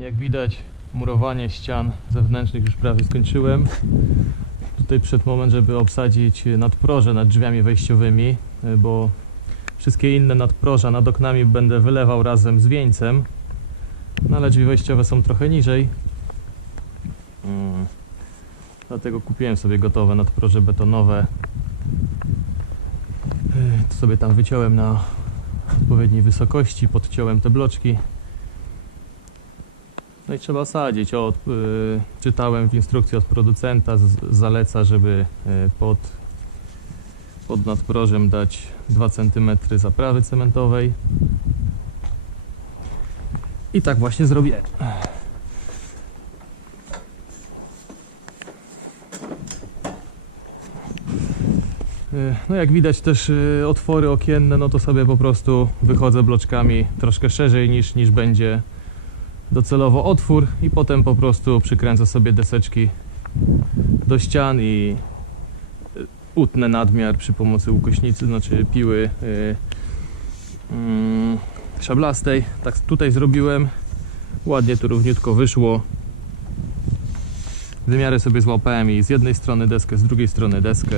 Jak widać, murowanie ścian zewnętrznych już prawie skończyłem. Tutaj przed moment, żeby obsadzić nadproże nad drzwiami wejściowymi, bo wszystkie inne nadproża nad oknami będę wylewał razem z wieńcem. No ale drzwi wejściowe są trochę niżej. Mm. Dlatego kupiłem sobie gotowe nadproże betonowe. Y, To sobie tam wyciąłem na odpowiedniej wysokości, podciąłem te bloczki. No i trzeba sadzić. O, y, czytałem w instrukcji od producenta, z, zaleca, żeby y, pod, pod nadprożem dać 2 cm zaprawy cementowej. I tak właśnie zrobię. Y, No jak widać też y, otwory okienne, no to sobie po prostu wychodzę bloczkami troszkę szerzej niż, niż będzie docelowo otwór i potem po prostu przykręcę sobie deseczki do ścian i y, utnę nadmiar przy pomocy ukośnicy, znaczy piły y, mm, szablastej. Tak tutaj zrobiłem. Ładnie to równiutko wyszło. Wymiary sobie złapałem i z jednej strony deskę, z drugiej strony deskę.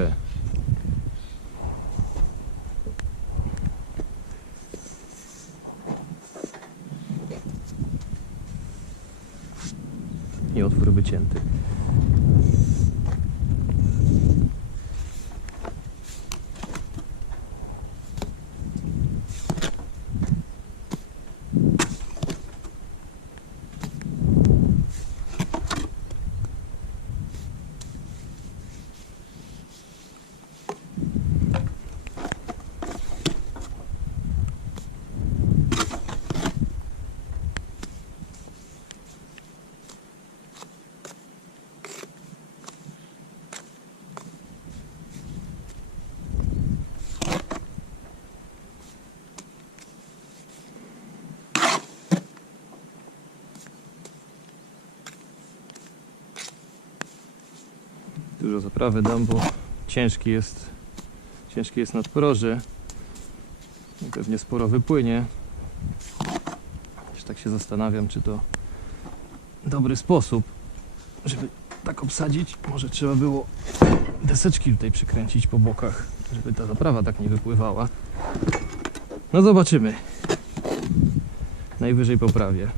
I otwór wycięty. Dużo zaprawy dam, bo ciężki jest ciężki jest nadproże. I Pewnie sporo wypłynie. Też tak się zastanawiam, czy to dobry sposób, żeby tak obsadzić. Może trzeba było deseczki tutaj przykręcić po bokach, żeby ta zaprawa tak nie wypływała. No zobaczymy. Najwyżej poprawię.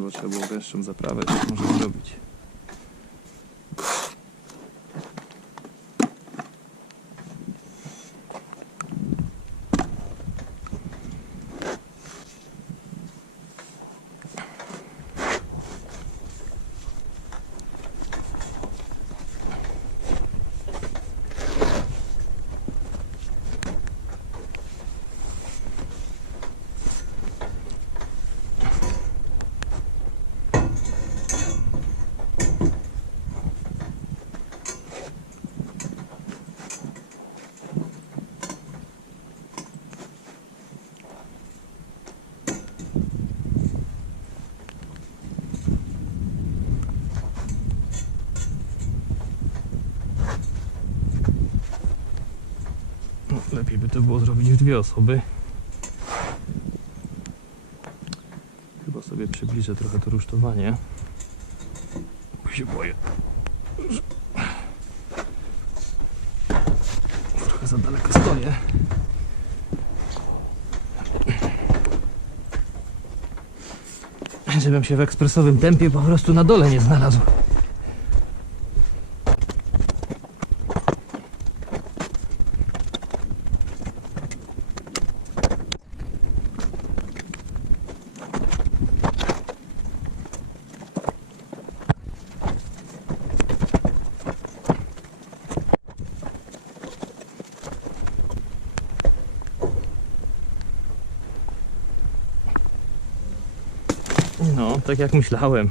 Bo trzeba było gęstszą zaprawę, tak można zrobić. No, lepiej by to było zrobić w dwie osoby. Chyba sobie przybliżę trochę to rusztowanie. Bo się boję. Trochę za daleko stoję. Żebym się w ekspresowym tempie po prostu na dole nie znalazł. Tak jak myślałem.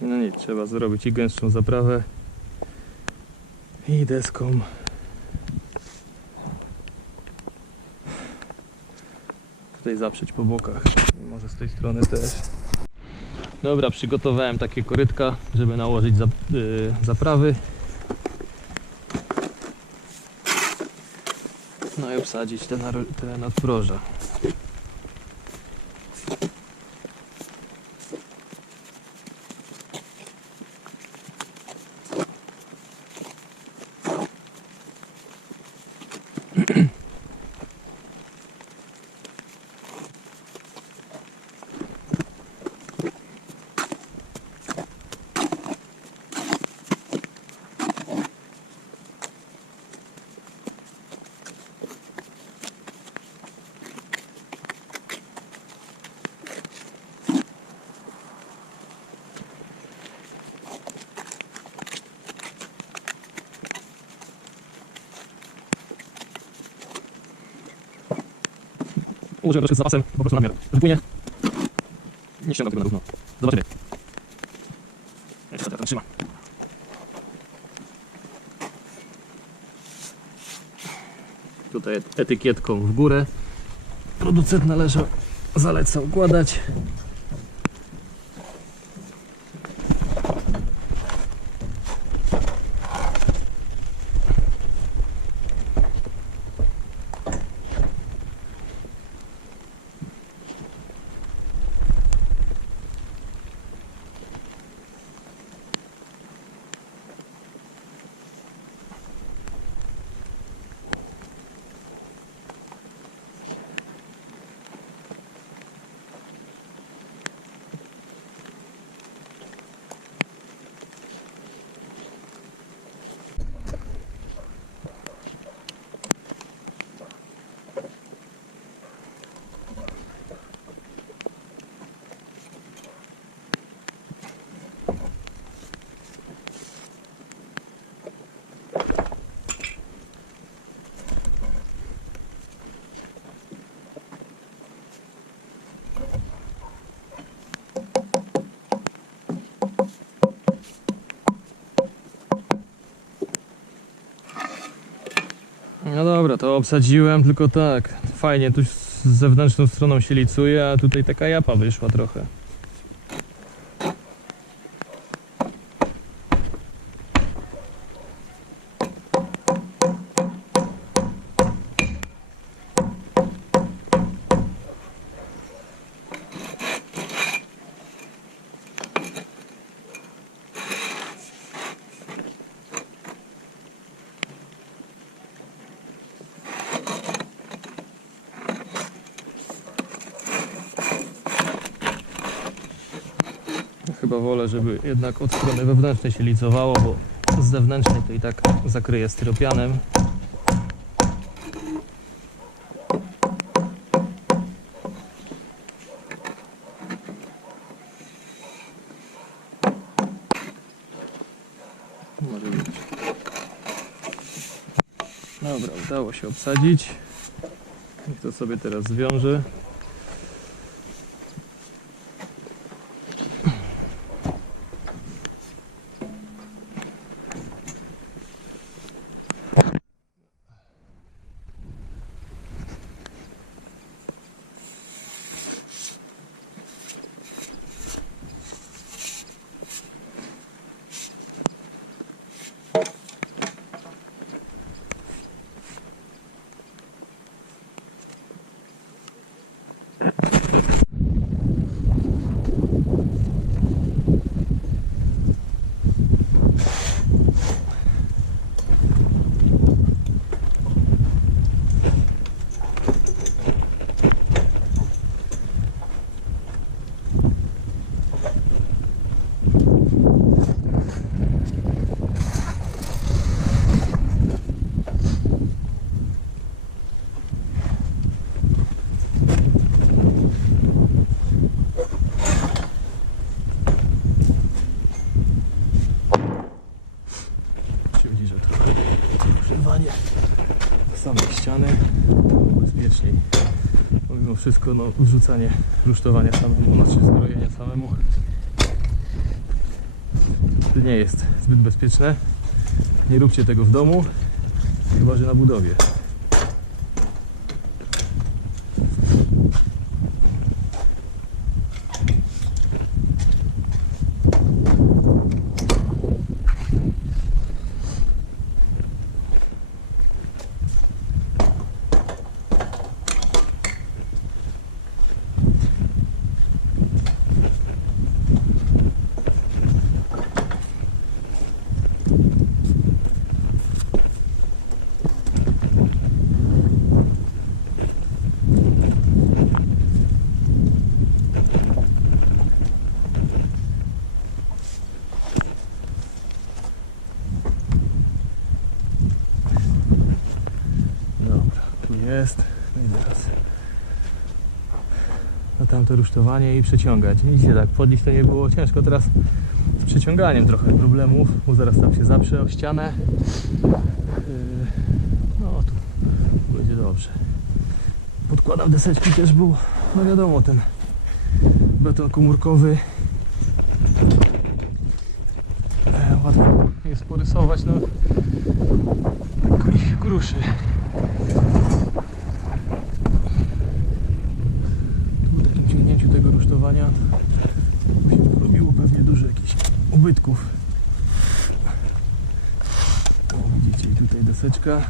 No nic, trzeba zrobić i gęstszą zaprawę i deską. Tutaj zaprzeć po bokach. Może z tej strony też. Dobra, przygotowałem takie korytka, żeby nałożyć y, zaprawy. I obsadzić te, naro- te nadproża. Ułożę troszkę z zapasem, po prostu namiar. Wypłynie. Nie ściągam tego na równo. Zobaczymy. Jeszcze to trzyma. Tutaj etykietką w górę. Producent należy, zaleca układać. No dobra, to obsadziłem, tylko tak, fajnie, tu z zewnętrzną stroną się licuje, a tutaj taka japa wyszła trochę. Chyba wolę, żeby jednak od strony wewnętrznej się licowało, bo z zewnętrznej to i tak zakryje styropianem. Dobra, udało się obsadzić. Niech to sobie teraz zwiąże. Wszystko no, wrzucanie rusztowania samemu, znaczy zbrojenia samemu to nie jest zbyt bezpieczne. Nie róbcie tego w domu, chyba że na budowie. Dobra, tu jest. No i teraz tamto rusztowanie i przeciągać. Widzicie, tak podnieść to nie było ciężko. Teraz z przeciąganiem trochę problemów, bo zaraz tam się zaprze o ścianę. Yy, No tu będzie dobrze. Podkładam deseczki też był, no wiadomo, ten beton komórkowy. E, Łatwo jest porysować, no jakoś. Tu w takim to się porobiło pewnie dużo jakichś ubytków. O, widzicie, tutaj deseczka.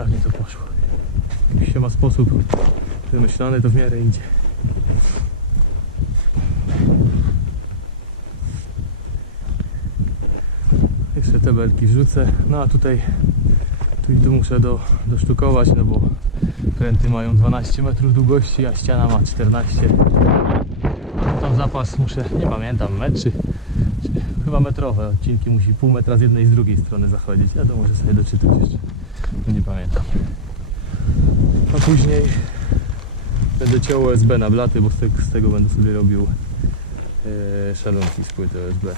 Sprawnie to poszło. Jeśli się ma sposób wymyślony, to w miarę idzie. Jeszcze te belki wrzucę. No a tutaj tu i tu muszę do, dosztukować, no bo kręty mają 12 metrów długości, a ściana ma 14. Tam zapas muszę, nie pamiętam, metr czy, czy chyba metrowe odcinki musi pół metra z jednej i z drugiej strony zachodzić. Ja to muszę sobie doczytać jeszcze, nie pamiętam. A później będę ciął OSB na blaty, bo z tego, będę sobie robił e, szalonki z płyty OSB.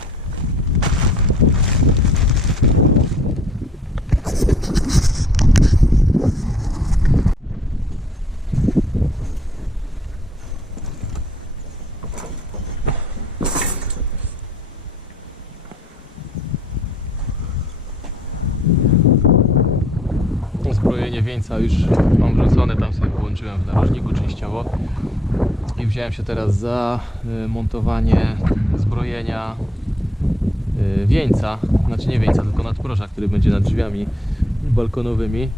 Zbrojenie wieńca już mam wrzucone, tam sobie połączyłem w narożniku częściowo i wziąłem się teraz za y, montowanie zbrojenia y, wieńca, znaczy nie wieńca, tylko nadproża, który będzie nad drzwiami balkonowymi.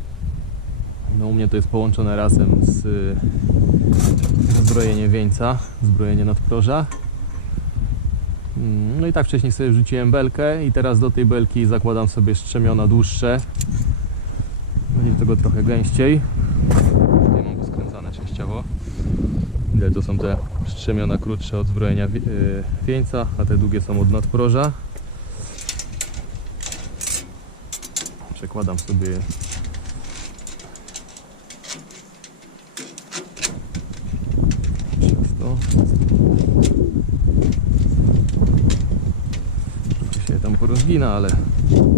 No u mnie to jest połączone razem z zbrojeniem wieńca, zbrojenie nadproża. Mm, No i tak wcześniej sobie wrzuciłem belkę i teraz do tej belki zakładam sobie strzemiona dłuższe. Będzie tego trochę gęściej. Tutaj mam poskręcane częściowo. To są te strzemiona krótsze od zbrojenia yy, wieńca, a te długie są od nadproża. Przekładam sobie. Przez to. Trochę się tam porozgina, ale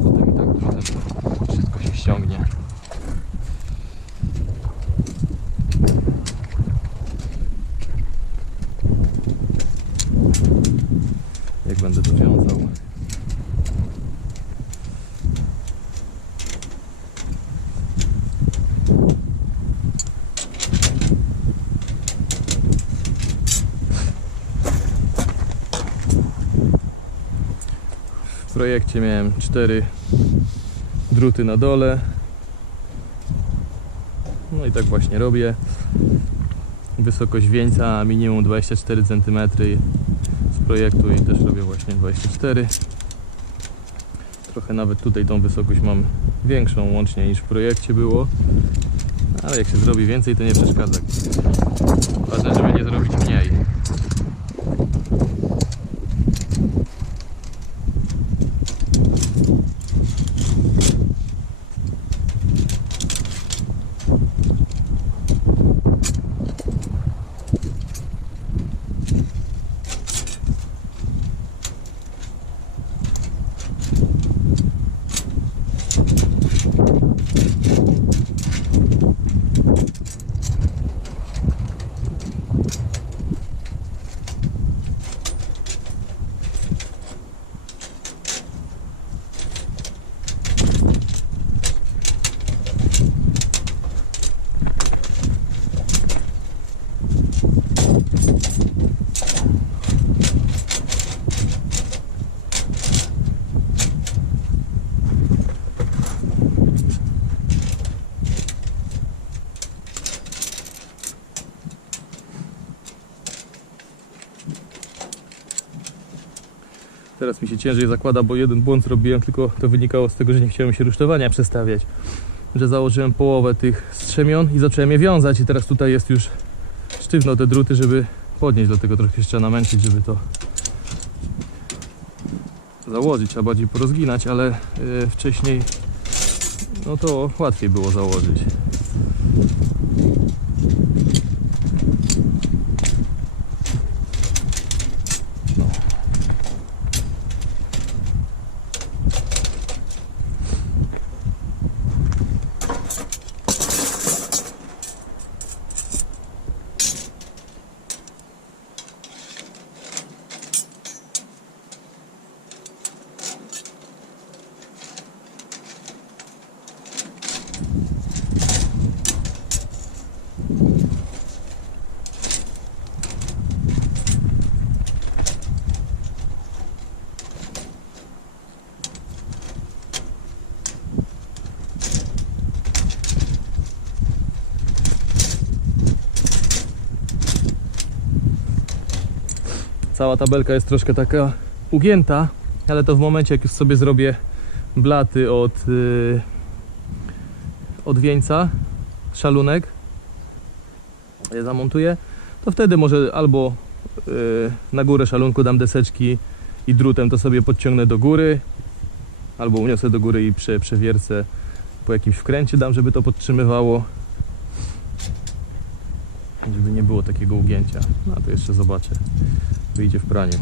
potem i tak wszystko się ściągnie. Jak będę to wiązał. Miałem cztery druty na dole. No i tak właśnie robię. Wysokość wieńca minimum 24 cm z projektu i też robię właśnie 24. Trochę nawet tutaj tą wysokość mam większą łącznie niż w projekcie było. Ale jak się zrobi więcej to nie przeszkadza. Ważne, żeby nie zrobić mniej. Teraz mi się ciężej zakłada, bo jeden błąd zrobiłem, tylko to wynikało z tego, że nie chciałem się rusztowania przestawiać. Że założyłem połowę tych strzemion i zacząłem je wiązać i teraz tutaj jest już sztywno te druty, żeby podnieść, dlatego trochę trzeba namęczyć, żeby to założyć, trzeba bardziej porozginać, ale e, wcześniej no to łatwiej było założyć. Cała tabelka jest troszkę taka ugięta, ale to w momencie jak już sobie zrobię blaty od, yy, od wieńca, szalunek, je zamontuję, to wtedy może albo yy, na górę szalunku dam deseczki i drutem to sobie podciągnę do góry, albo uniosę do góry i prze, przewiercę po jakimś wkręcie dam, żeby to podtrzymywało. Żeby nie było takiego ugięcia. No to jeszcze zobaczę. Wyjdzie w praniu.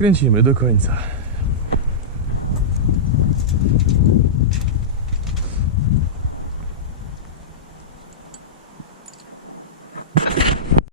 No I kręcimy do końca.